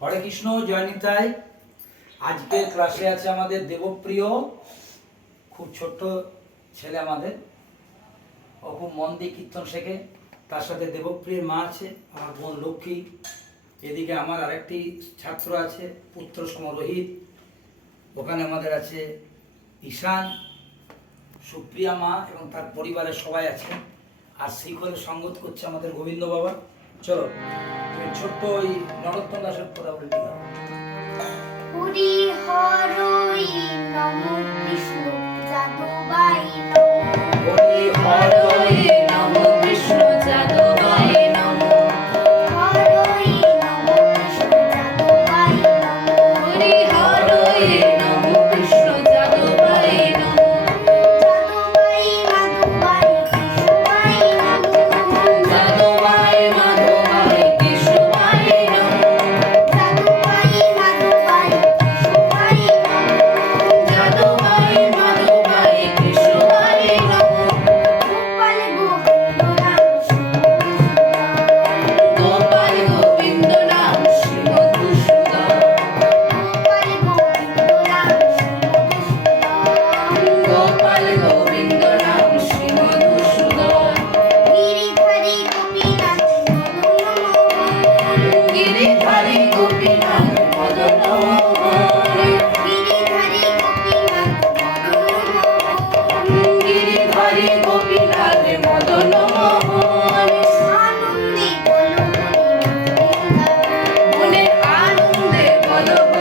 হরে কৃষ্ণ, জয় নিতাই। আজকে ক্লাসে আছে আমাদের দেবপ্রিয়, খুব ছোট্ট ছেলে আমাদের। ও খুব মন দিয়ে কীর্তন শেখে। তার সাথে দেবপ্রিয়ের মা আছে, আমার বোন লক্ষ্মী। এদিকে আমার আরেকটি ছাত্র আছে, পুত্র সম রোহিত ওখানে আমাদের আছে ঈশান, সুপ্রিয়া মা এবং তার পরিবারের সবাই আছে আর শিখরে সঙ্গত করছে আমাদের গোবিন্দ বাবা। চলো। ছোট্ট ওই নরোত্তম দাসের কথা বলে দিলাম। হরি হর আনন্দে বলো মনে।